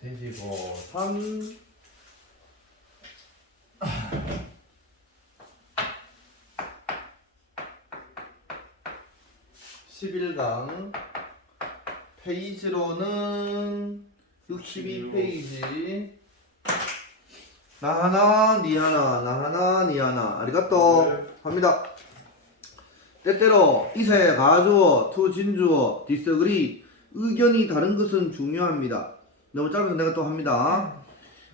돼지고 3 11강 페이지로는 62페이지. 나 하나 니 하나 나 하나 니 하나. 아리가또. 네. 합니다. 때때로 이세 가주어 투 진주어 디스그리 의견이 다른 것은 중요합니다. 너무 짧아서 내가 또 합니다.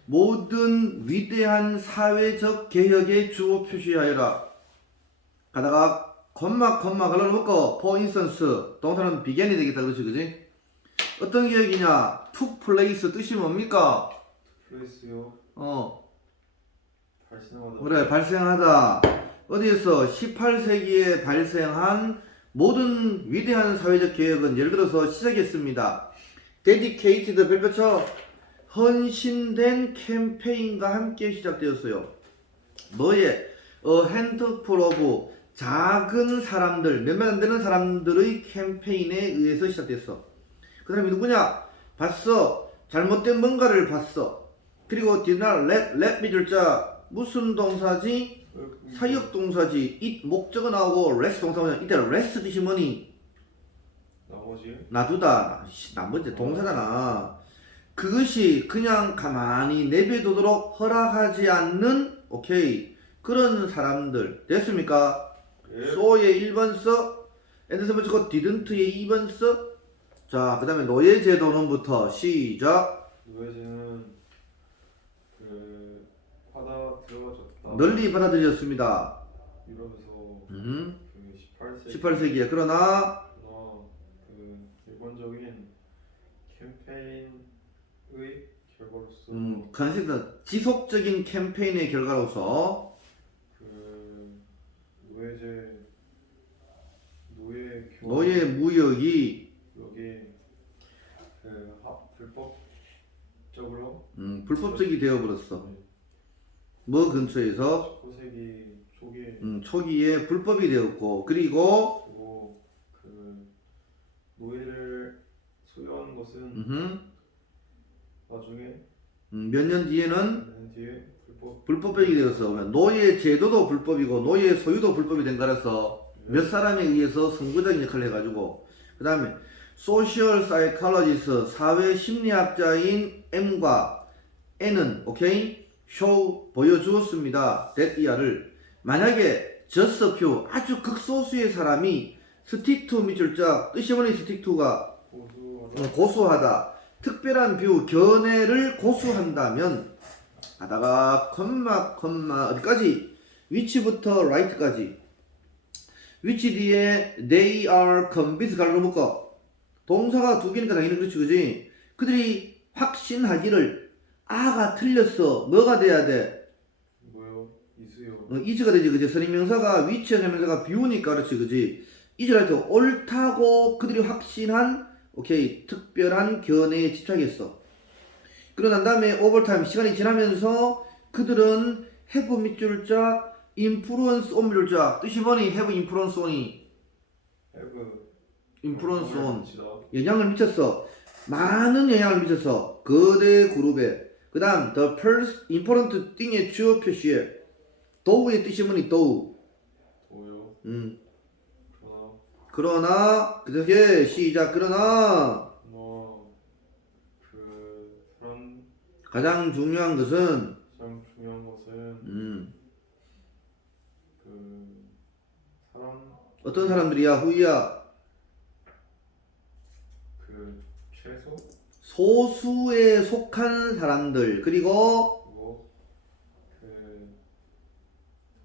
모든 위대한 사회적 개혁의 주어 표시하여라. 가다가 콤마 콤마 갈라놓고 for instance 동사는 비견이 되겠다 그렇지 그지? 어떤 개혁이냐? took place 뜻이 뭡니까? 플레이스요. 어. 발생하다. 그래 발생하다. 어디에서? 18세기에 발생한 모든 위대한 사회적 개혁은 예를 들어서 시작했습니다. dedicated 별표쳐 헌신된 캠페인과 함께 시작되었어요. 뭐에 어 핸드풀 오브 작은 사람들 몇몇 안 되는 사람들의 캠페인에 의해서 시작됐어. 그 사람이 누구냐? 봤어. 잘못된 뭔가를 봤어. 그리고 뒤날 let let 믿을 자. 무슨 동사지 사역 동사지 it 목적어 나오고 rest 동사가 이때 rest 뜻이 뭐니? 나머지? 놔두다. 씨, 나머지 동사잖아. 그것이 그냥 가만히 내버려두도록 허락하지 않는 오케이. 그런 사람들. 됐습니까? 예. so의 1번 써. 앤더슨 버치고 didn't의 2번 써자그 다음에 노예 제도는부터 시작. 노예제는 그 받아들여졌다. 널리 받아들였습니다. 이러면서 음, 그 18세기 18세기에. 그러나 그 일반적인 캠페인의 결과로서 음, 컨셉트 지속적인 캠페인의 결과로서 그 노예제 노예 교환 노예 무역이 여기 그 하- 불법적으로 음, 불법적이 되어버렸어. 뭐 근처에서? 19세기 초기에 음, 초기에 불법이 되었고 그리고 그리고 그 노예를 소유한 것은 나중에 음, 몇년 뒤에는 몇 뒤에 불법. 불법적이 되었어. 그러면 노예 제도도 불법이고 노예 소유도 불법이 된 거라서 몇 사람에 의해서 선거적인 역할을 해가지고 그 다음에 소셜 사이콜로지스 사회 심리학자인 M과 N은 오케이 쇼 보여주었습니다. 데이아를 만약에 just 아주 극소수의 사람이 스틱 투 밑줄 자 뜻이 뭐니 스틱 투가 고수하다 어, 고수하다 특별한 뷰 견해를 고수한다면 하다가 컴마 컴마 어디까지? 위치부터 right까지. 위치 뒤에 they are convinced 가로 묶어. 동사가 두 개니까 당연히 그렇지 그지? 그들이 확신하기를 아가 틀렸어. 뭐가 돼야 돼? 뭐요? 이수요. 어, 이즈가 되지 그지? 선임명사가 위치와 설명사가 비우니까 그렇지 그지? 이즈할 때 옳다고 그들이 확신한 오케이 특별한 견해에 집착했어. 그러고 난 다음에 오버타임 시간이 지나면서 그들은 have 밑줄 자 influence on 밑줄 자. 뜻이 뭐니? have on이. have influence on. 미치다. 영향을 미쳤어. 많은 영향을 미쳤어. 거대 그룹에 그 다음 the first important thing의 주어 표시에 도우의 뜻이 뭐니? 도우. 뭐요? 음. 그러나? 그러나 그렇게 시작. 그러나. 뭐그 사람 가장 중요한 것은 가장 중요한 것은 음, 그 사람 어떤 사람들이야? 후이야 그 최소 소수에 속한 사람들 그리고 그리고 그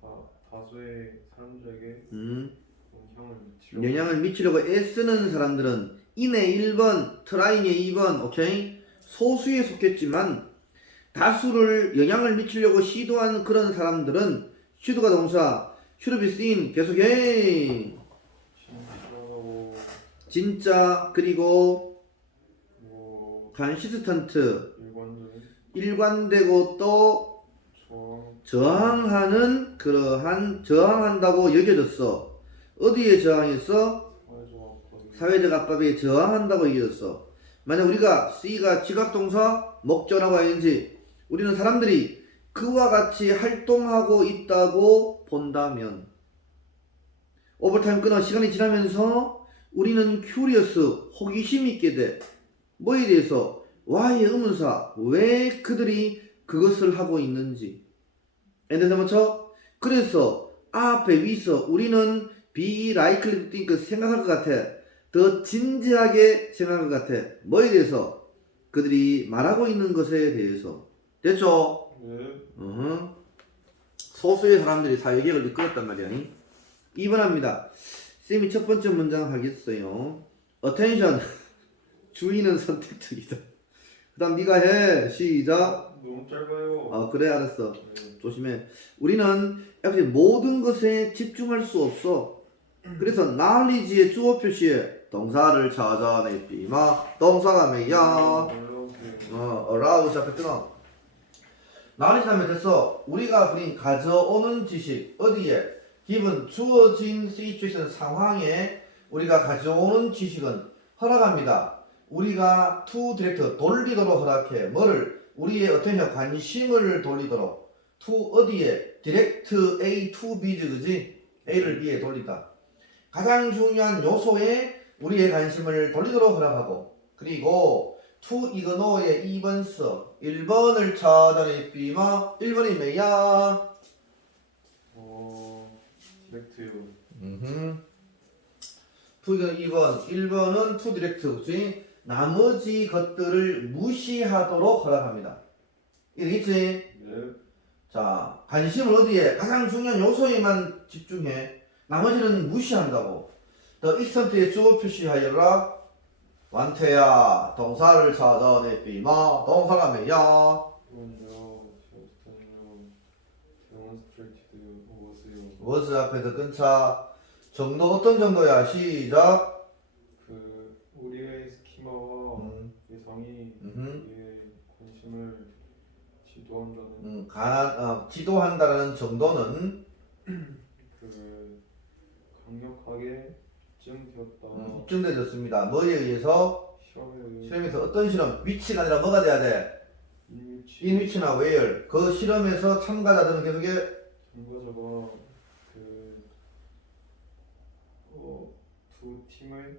다, 다수의 사람들에게 음, 영향을 미치려고. 영향을 미치려고 애쓰는 사람들은 인의 1번 트라인의 2번 오케이? 소수에 속했지만 다수를 영향을 미치려고 시도한 그런 사람들은 슈드가 동사 be seen 계속해. 진짜 그리고 일관적인 일관되고 또 저항 저항하는 그러한 저항한다고 여겨졌어. 어디에 저항했어? 사회적 압박에 저항한다고 얘기했어. 만약 우리가 C가 지각동사 목적어라고 하는지 우리는 사람들이 그와 같이 활동하고 있다고 본다면 오버타임 끊어 시간이 지나면서 우리는 큐리어스 호기심이 있게 돼. 뭐에 대해서 Y의 의문사 왜 그들이 그것을 하고 있는지 엔드 맞죠? 그래서 앞에 위서 우리는 be likely 생각할 것 같아. 더 진지하게 생각할 것 같아. 뭐에 대해서? 그들이 말하고 있는 것에 대해서. 됐죠? 네. 어허. 소수의 사람들이 사회계획을 이끌었단 말이야. 2번 합니다. 쌤이 첫 번째 문장 하겠어요. attention. 주의는 선택적이다. 그 다음 네가 해. 시작. 너무 짧아요. 아 그래 알았어. 네. 조심해. 우리는 역시 모든 것에 집중할 수 없어. 그래서 knowledge의 주어 표시에 동사를 찾아내비마 동사가 뭐야? 어, 끊어. knowledge 하면 됐어. 우리가 그린 가져오는 지식 어디에? 기본 주어진 situation 상황에 우리가 가져오는 지식은 허락합니다. 우리가 to direct 돌리도록 허락해. 뭐를? 우리의 어떤 관심을 돌리도록. to 어디에? direct A to B지 그지? A를 B에 돌리다. 가장 중요한 요소에 우리의 관심을 돌리도록 허락하고 그리고 to ignore의 2번 써 1번을 찾아내 비마 1번이 뭐야? 어, 디렉트요. 음흠. to 이건 2번 1번은 to direct 그지? 나머지 것들을 무시하도록 허락합니다 이해되겠지? 네. 자, 관심을 어디에 가장 중요한 요소에만 집중해. 나머지는 무시한다고. 더 익선트의 주어 표시하여라. 완태야, 동사를 찾아내 비마, 동사가 오세요. was 앞에서 끊자. 정도 어떤 정도야? 시작. 그 우리의 스키마와 음, 예상이 음흠. 우리의 관심을 지도한다는 음, 가, 어, 지도한다라는 정도는 그 강력하게 입증되었다. 음, 입증되졌습니다. 뭐에 의해서? 의해 실험에서 어떤 실험? 위치가 아니라 뭐가 돼야 돼? 인위치 in which나 where. 그 실험에서 참가자들은 계속해 참가자가 그 어, 두 팀의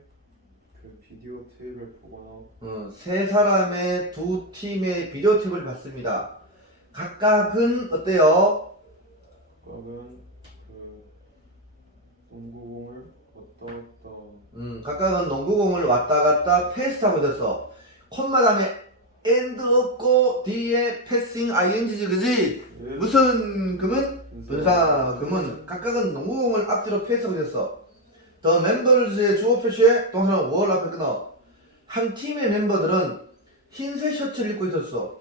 그 비디오 테이프를 보거나 어, 세 사람의 두 팀의 비디오 팁을 봤습니다. 각각은 어때요? 각각은 그 농구공을 왔다 갔다 음, 각각은 농구공을 왔다 갔다 패스하고 있었어. 콤마 다음에 end 없고 뒤에 패싱 ing지 그지? 예, 무슨 금은? 분사 금은 각각은 농구공을 앞뒤로 패스하고 있었어. 더 멤버즈의 주어 표시에 동사는 월 앞에 끊어. 한 팀의 멤버들은 흰색 셔츠를 입고 있었어.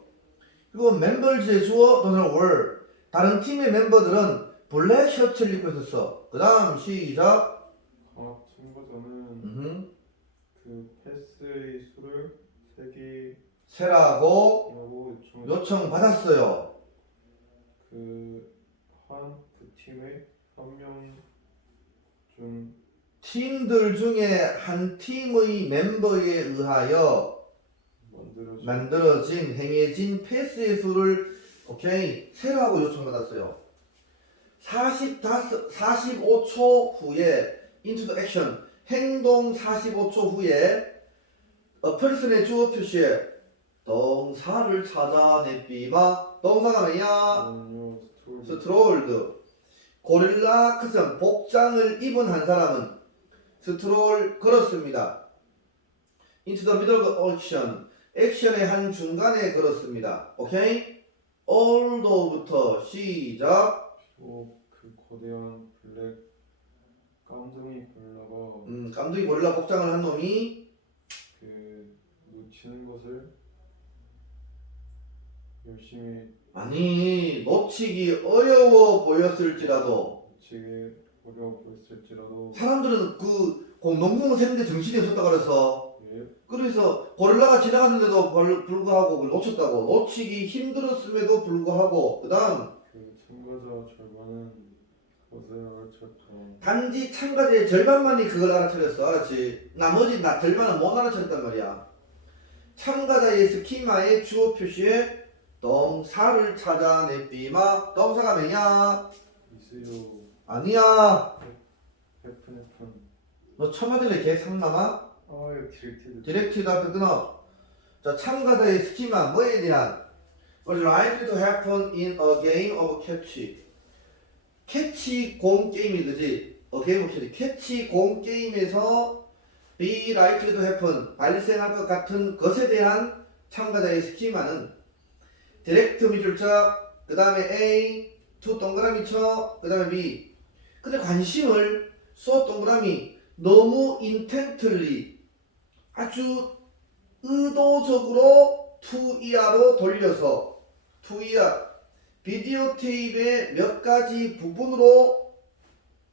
그리고 멤버즈의 주어 동사는 월. 다른 팀의 멤버들은 블랙 셔츠를 입고 있었어. 그 다음 시작. 각 참가자는 음흠. 그 패스의 수를 세개 세라고 라고 요청 요청 받았어요. 그한 그 팀의 한명중 팀들 중에 한 팀의 멤버에 의하여 만들어진 만들어진 행해진 패스의 수를 오케이 세라고 요청받았어요. 45, 45초 후에 into the action 행동 45초 후에 a person의 주어 표시에 동사를 찾아내비마 동사가 뭐냐? 스트롤드 고릴라 크슨 복장을 입은 한 사람은 스트롤 걸었습니다. into the middle of action 액션의 한 중간에 걸었습니다. 오케이? althought부터 시작. 또그 거대한 블랙 깜둥이 골라가 음, 깜둥이 고릴라 복장을 한 놈이 그 놓치는 것을 열심히 아니 놓치기 어려워 보였을지라도 놓치기 어려워 보였을지라도 사람들은 그 농구공 세는데 정신이 없었다고 그래서 예, 그래서 고릴라가 지나갔는데도 불- 불구하고 놓쳤다고 놓치기 힘들었음에도 불구하고 그 다음 그 참가자 절반은. 단지 참가자의 절반만이 그걸 알아차렸어 알았지? 나머지 나 절반은 못 알아차렸단 말이야 참가자의 스키마의 주어 표시에 동사를 찾아내비마 동사가 뭐냐? 이스요 아니야 해픈 해픈. 너 처맞을래 개 상남아? 아 이거 디렉티드. 디렉티드 앞에 끊어 자 참가자의 스키마 뭐에 대한 was likely to happen in a game of catch 캐치 공 게임이 그지? 어 게임 catch 캐치 공 게임에서 be likely to happen 발생할 것 같은 것에 대한 참가자의 스키마는 디렉트 밑줄짝 그 다음에 A to 동그라미 쳐그 다음에 B 근데 관심을 쏘 동그라미 너무 intently 아주 의도적으로 투 이하로 돌려서 투 이하 비디오 테이프의 몇 가지 부분으로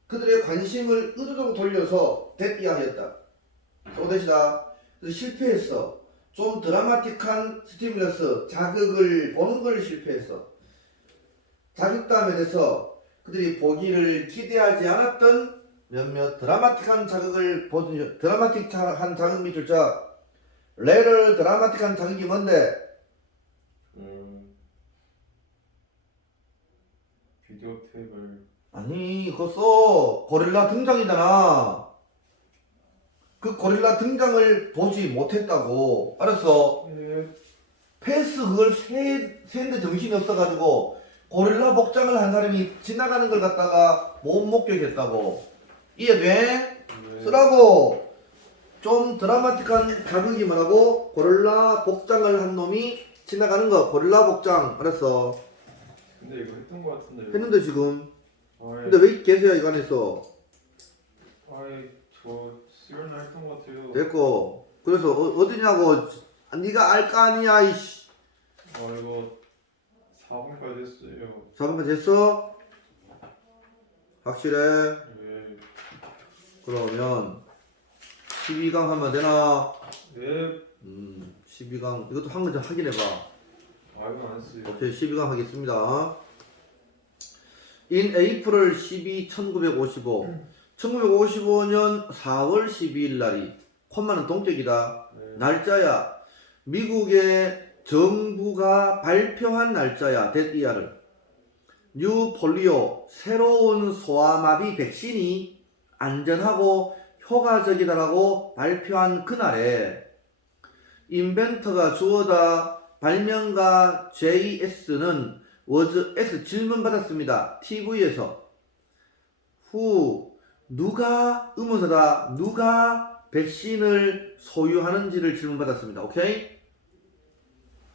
그들의 관심을 의도적으로 돌려서 대비하였다. 소대시다. 실패했어. 좀 드라마틱한 스티뮬러스 자극을 보는 걸 실패했어. 자극감에 대해서 그들이 보기를 기대하지 않았던 몇몇 드라마틱한 자극을 보던 드라마틱한 자극 밑줄 자. 레를 드라마틱한 자극이 뭔데? 그 비디오 테이블. 아니 그거 써 고릴라 등장이잖아. 그 고릴라 등장을 보지 못했다고. 알았어? 예 패스 그걸 세, 세는데 정신이 없어가지고 고릴라 복장을 한 사람이 지나가는 걸 갖다가 못 목격했다고 이해돼? 예. 쓰라고 좀 드라마틱한 자극이 뭐라고 고릴라 복장을 한 놈이 지나가는 거 고릴라 복장 알았어 근데 이거 했던 거 같은데. 했는데 지금 아이 근데 왜 계세요 이거 안에서 아이 저 수요일 날 했던 거 같아요. 됐고 그래서 어, 디냐고 네가 알 거 아니야 이씨 아 이거 4분까지 했어요. 잠깐만 됐어? 확실해? 예. 그러면 12강 하면 되나? 네. 음 12강 이것도 한번좀 확인해봐 아 이건 안 했어요. 오케이 12강 하겠습니다 In April 12, 1955 1955년 4월 12일 날이 콤마는 동격이다 네. 날짜야 미국의 정부가 발표한 날짜야 데디아를 뉴 폴리오 새로운 소아마비 백신이 안전하고 효과적이다라고 발표한 그날에 인벤터가 주어다 발명가 JS는 was S 질문 받았습니다. TV에서 후 누가 의문사다 누가 백신을 소유하는지를 질문 받았습니다. 오케이?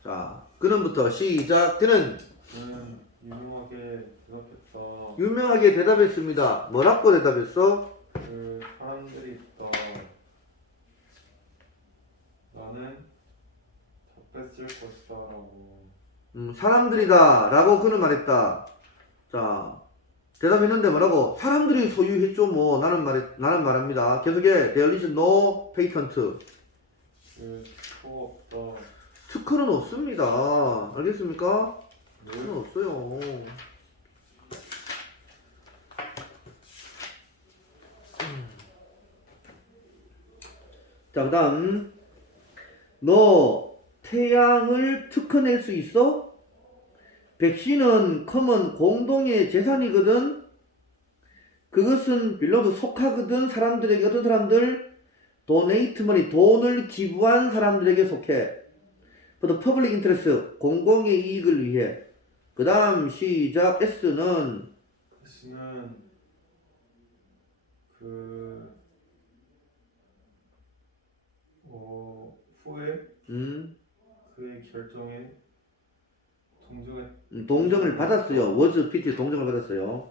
자, 그는부터 시작. 그는 저는 유명하게 대답했다. 유명하게 대답했습니다. 뭐라고 대답했어? 그 사람들이 있다. 나는 답했을 것이다라고. 음, 사람들이다. 라고 그는 말했다. 자, 대답했는데 뭐라고? 사람들이 소유했죠. 뭐, 나는 말, 나는 말합니다. 계속해. There is no patent. 그 없다. 특허는 없습니다. 알겠습니까? 네. 특허는 없어요. 자, 그 다음. 너 태양을 특허낼 수 있어? 백신은 커먼 공동의 재산이거든? 그것은 빌로도 속하거든? 사람들에게, 어떤 사람들? 도네이트 머니, 돈을 기부한 사람들에게 속해. the public interest, 공공의 이익을 위해. 그 다음 시작 S는 S는 그 어, 후에 음, 그의 결정에 동정했 음, 동정을 받았어요. 워즈 PT 동정을 받았어요.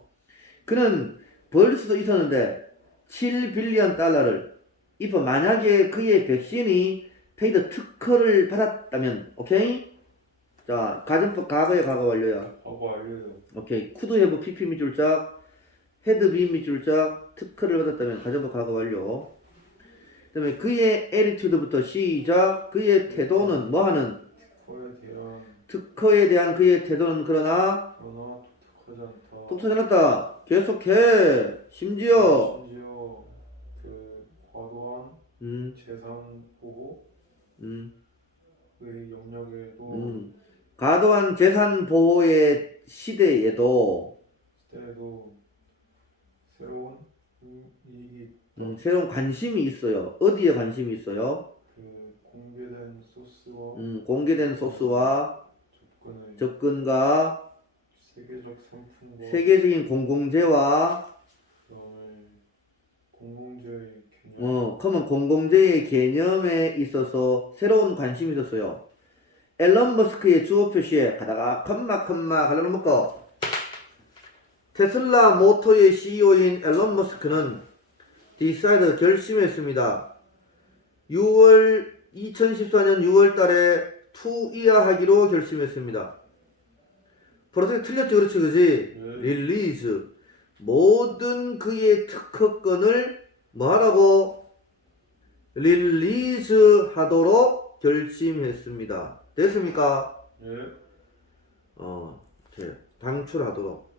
그는 벌 수도 있었는데 7 빌리언 달러를 if 만약에 그의 백신이 페이드 특허를 받았다면 오케이? 자 가정법 과거의 과거 완료야. 하고 알려요. 오케이 쿠드 해브 PP 밑줄짝 헤드 비 밑줄짝 특허를 받았다면 가정법 과거 완료. 그다음에 그의 에리튜드부터 시작 그의 태도는 뭐하는 특허에 대한 그의 태도는 그러나 독특하지 않다. 계속해. 심지어 심지어 그 과도한 음, 재산 보호의 음, 영역에도 음. 과도한 재산 보호의 시대에도 때에도 새로운 이- 이익이 음, 새로운 관심이 있어요. 어디에 관심이 있어요? 그 공개된 소스와 음, 공개된 소스와 접근의 접근과 세계적 상품과 세계적인 공공재와 그다음에 공공재의 개념 어, 그러면 공공재의 개념에 있어서 새로운 관심이 있었어요. 앨런 머스크의 주어 표시에 가다가 컴마 컴마 먹고 테슬라 모터의 CEO인 앨런 머스크는 디사이드 결심했습니다. 6월 2014년 6월 달에 투이하 하기로 결심했습니다. 프로젝트 틀렸지 그렇지 그지? 네. 릴리즈 모든 그의 특허권을 뭐하라고 릴리즈 하도록 결심했습니다. 됐습니까? 예, 어, 제 방출하도록.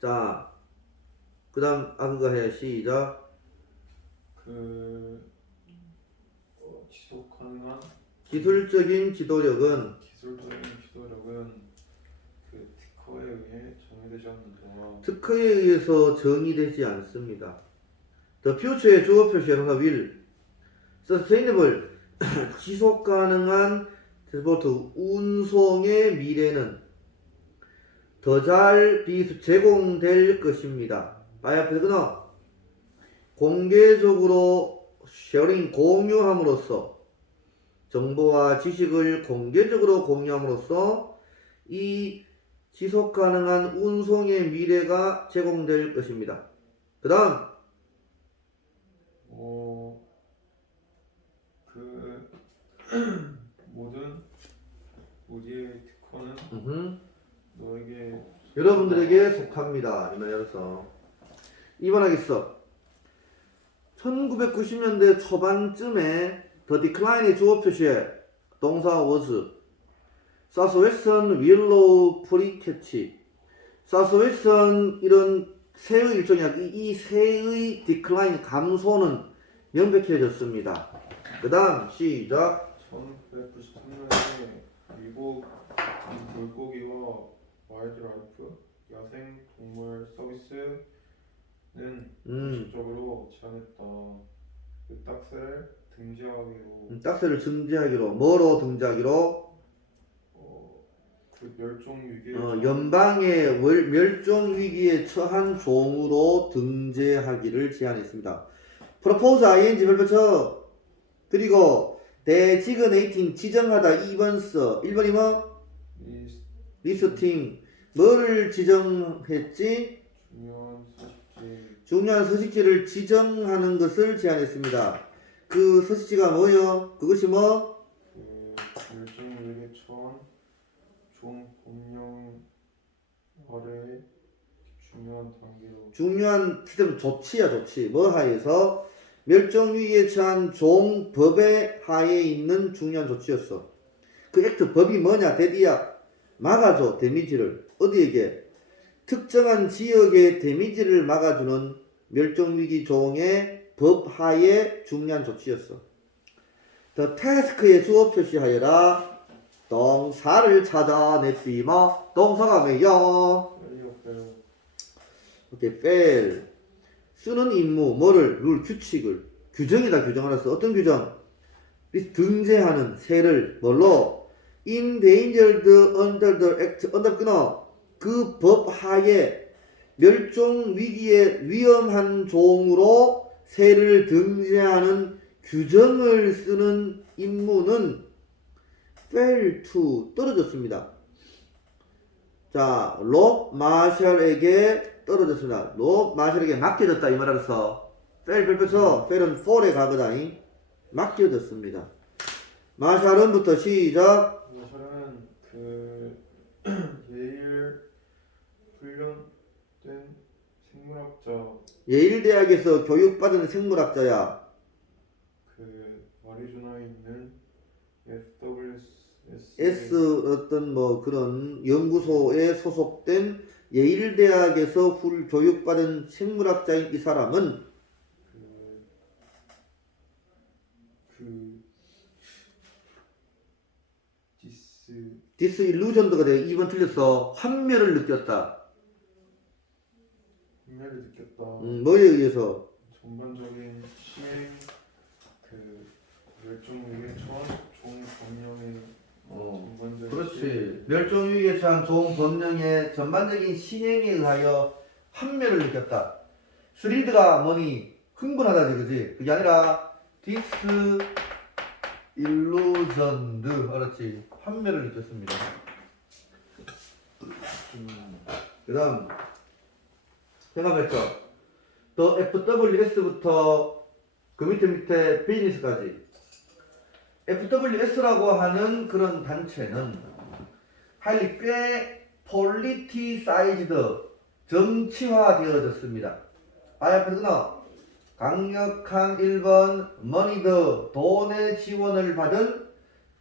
자, 그 다음 아 그거 해 시작. 그 어, 지속 가능한 기술적인 지도력은 기술적인 기도력은 그 특허에 의해 정해되지 않는다. 특허에 의해서 정의되지 않습니다. The future의 주어 표시 형사 will sustainable 지속 가능한 트랜스포트 운송의 미래는 더 잘 제공될 것입니다. 바이아프드 끊어 공개적으로 쉐어링 공유함으로써 정보와 지식을 공개적으로 공유함으로써 이 지속 가능한 운송의 미래가 제공될 것입니다. 그 다음, 어, 그 모든 우리의 특허는 너에게 여러분들에게 속합니다. 이말이어서 2번 하겠어. 1990년대 초반쯤에 더 디클라인의 주어 표시에 동사 was 사스웨스턴 윌로우 프리캐치 사스웨스턴 이런 새의 일종이야. 이, 이 새의 디클라인 감소는 명백해졌습니다. 그 다음 시작 1993년에 미국 물고기와 와일드라이프 야생 동물 서비스 는 음, 공식적으로 제안했다. 그 딱새를 등재하기로 음, 딱새를 등재하기로 뭐로 등재하기로 어, 그 멸종 위기에 어, 연방의 월- 멸종 위기에 처한 종으로 등재하기를 제안했습니다. 프로포즈 ing 별표쳐 그리고 데지그네이팅 지정하다 2번 써 1번이 뭐? 이 리스팅 뭐를 지정했지? 중요한 중요한 서식지를 지정하는 것을 제안했습니다. 그 서식지가 뭐요? 그것이 뭐? 그 멸종 위기에 처한 종 법령 아래 중요한 단계로 중요한 시스템 조치야 조치 뭐 하에서 멸종 위기에 처한 종 법의 하에 있는 중요한 조치였어 그 액트 법이 뭐냐 대디야 막아줘 데미지를 어디에게 특정한 지역의 데미지를 막아주는 멸종 위기 종의 법 하에 중요한 조치였어 The task의 주어 표시하여라 동사를 찾아냈으며 동사가 펠리오펠 오케이, fail. 쓰는 임무, 뭐를, 룰, 규칙을. 규정이다, 규정하라서. 어떤 규정? 이 등재하는 새를, 뭘로? endangered under the act, under 끊어. 그 법 하에 멸종 위기에 위험한 종으로 새를 등재하는 규정을 쓰는 임무는 fail to 떨어졌습니다. 자, 롭 마샬에게 떨어졌습니다. 롭 마샬에게 맡겨졌다 이 말로서 fail 별표쳐 fail은 fall에 가거다잉 맡겨졌습니다. 마샬은부터 시작. 마샬은 그 예일 훈련된 생물학자 예일대학에서 교육받은 생물학자야. 그 아리조나에 있는 FWS S 어떤 뭐 그런 연구소에 소속된 예일대학에서 훌 교육받은 생물학자인 이 사람은 그, 그, 디스, 디스 일루전드가 돼 2번 틀렸어 환멸을 느꼈다 흥미를 느꼈다. 음, 뭐에 의해서? 전반적인 시행, 그, 멸종위기에 처한 종범령의 어, 전반적인 그렇지. 멸종 위기에 처한 종 번영의 전반적인 신행에 의하여 환멸을 느꼈다. 스릴드가 뭐니? 흥분하다지 그지? 그게 아니라 디스 일루전드 알았지? 환멸을 느꼈습니다. 음, 그 다음 생각했죠? 더 FWS부터 그 밑에 밑에 비즈니스까지. FWS라고 하는 그런 단체는 하일리 꽤 폴리티사이즈드 정치화되어졌습니다. 아야 페드너 강력한 1번 머니드 돈의 지원을 받은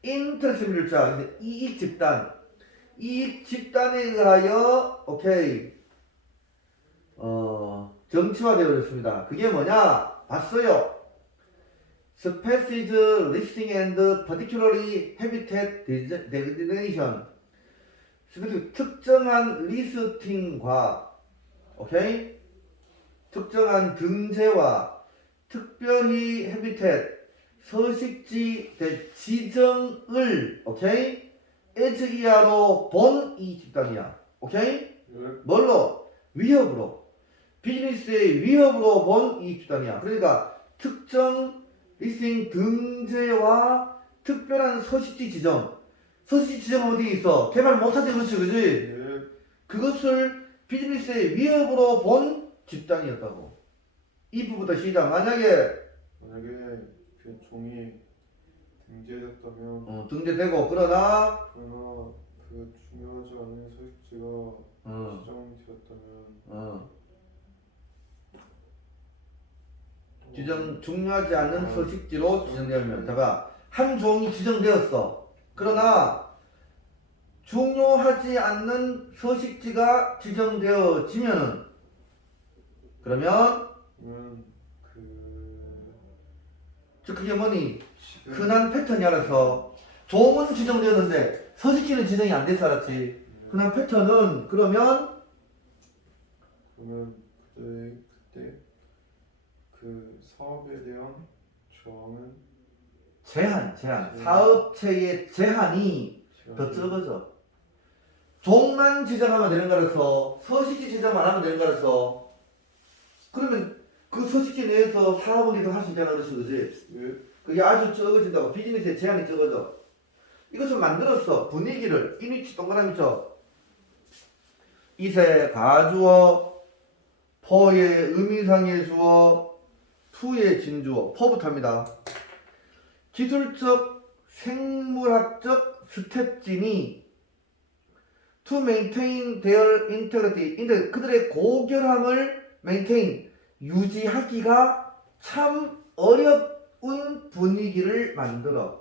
인터레스 밀자 이익 집단. 이익 집단에 의하여 오케이 어 정치화되어졌습니다. 그게 뭐냐? 봤어요. species listing and particularly habitat designation. 특정한 리스팅과 오케이 특정한 등재와 특별히 해비텟 서식지 의 지정을 오케이 이하로 본 이 집단이야. 오케이 열, 뭘로? 위협으로 비즈니스의 위협으로 본이 집단이야. 그러니까 특정 리스팅 등재와 특별한 서식지 지정 서식지 지정 어디 있어? 개발 못하지 그렇지 그지? 열, 그것을 비즈니스의 위협으로 본 집단이었다고. 이 부부터 시작. 만약에 만약에 그 종이 등재됐다면 어, 등재되고 그러나 그러나 그 중요하지 않은 서식지가 어, 지정되었다면 어, 지정 중요하지 않은 서식지로 지정되면 자가 한 종이 지정되었어. 그러나 중요하지 않는 서식지가 지정되어지면은 그러면 그러면 그즉 그게 뭐니? 지금 흔한 패턴이 알아서 종은 지정되었는데 서식지는 지정이 안 돼서 알았지. 네, 흔한 패턴은 그러면 그러면 그때 그때 그 사업에 대한 저항은 제한 제한. 제한. 사업체의 제한이 더 적어져. 종만 지정하면 되는 거라서 서식지 지정 안 하면 되는 거라서 그러면 그 서식지 내에서 사업은 계속 할 수 있잖아 그렇지 그지? 예, 그게 아주 적어진다고 비즈니스의 제한이 적어져. 이것을 만들었어 분위기를 이미지 동그라미 쳐 이세 가주어 퍼의 의미상의 주어 투의 진주어 퍼부터 합니다 기술적 생물학적 스텝진이 to maintain their integrity 인데 그들의 고결함을 maintain 유지하기가 참 어려운 분위기를 만들어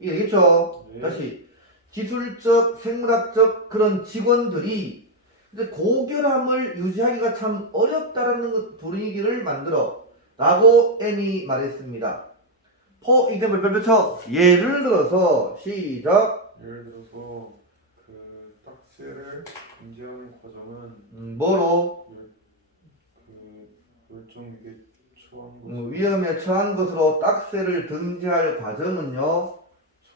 이해겠죠? 네. 다시 기술적 생물학적 그런 직원들이 근데 고결함을 유지하기가 참 어렵다라는 것- 분위기를 만들어 라고 M이 말했습니다. 포 이름을 별표쳐 예를 들어서 시작. 예를 들어서 그 딱새를 인지하는 과정은 음, 뭐로? 그 멸종 위기에 처한 음, 것은 위험에 처한 것으로 딱새를 등재할 과정은요?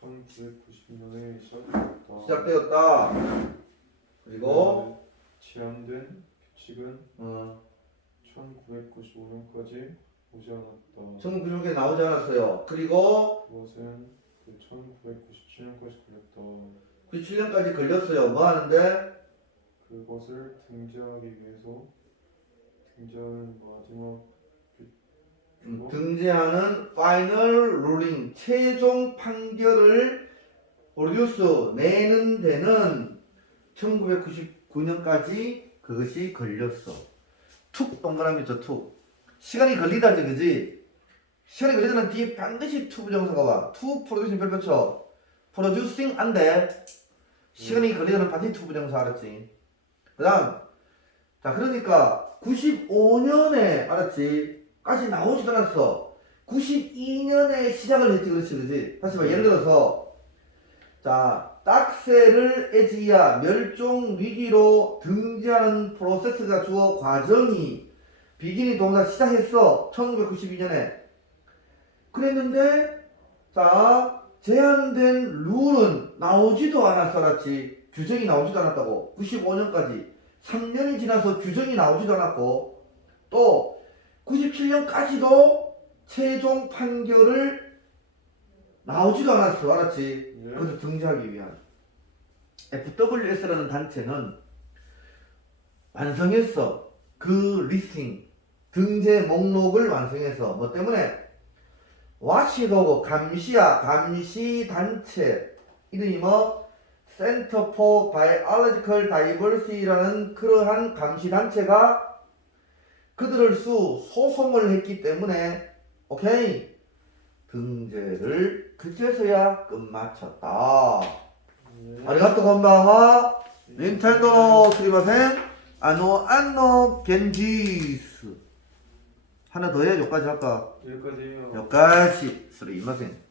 1990년에 시작되었다. 시작되었다. 그리고 제한된 규칙은 어, 1995년까지 오지 않았다. 1996에 나오지 않았어요 그리고 그것은 그 1997년까지 걸렸다. 97년까지 걸렸어요 뭐 하는데 그것을 등재하기 위해서 등재하는 마지막 음, 등재하는 final ruling 최종 판결을 프로듀스 내는 데는 1999년까지 그것이 걸렸어. 툭 동그라미 저툭 시간이 걸리다지 그지? 시간이 걸리다는 뒤에 반드시 투 부정사가 와. 투 프로듀싱 별표쳐. 프로듀싱 안돼. 시간이 걸리다는 반드시 투 부정사 알았지? 그 다음, 자, 그러니까 95년에, 알았지? 까지 나오지도 않았어. 92년에 시작을 했지, 그렇지, 그렇지? 다시 말 예를 들어서, 자, 딱새를 애지야 멸종 위기로 등재하는 프로세스가 주어 과정이 비기니 동사 시작했어. 1992년에. 그랬는데, 자, 제한된 룰은 나오지도 않았어, 알았지? 규정이 나오지도 않았다고. 95년까지. 3년이 지나서 규정이 나오지도 않았고, 또, 97년까지도 최종 판결을 나오지도 않았어, 알았지? 네. 그것을 등재하기 위한. FWS라는 단체는 완성했어. 그 리스팅, 등재 목록을 완성해서, 뭐 때문에? 와치도고 감시야, 감시 단체. 이름이 뭐? Center for Biological Diversity라는 그러한 감시 단체가 그들을 수 소송을 했기 때문에 오케이 등재를 그제서야 끝마쳤다. 네. 아리가또 건방와 닌텐도 스리마센 아노 안노 겐지스 하나 더 해? 여기까지 할까? 여기까지요. 여기까지 스리마센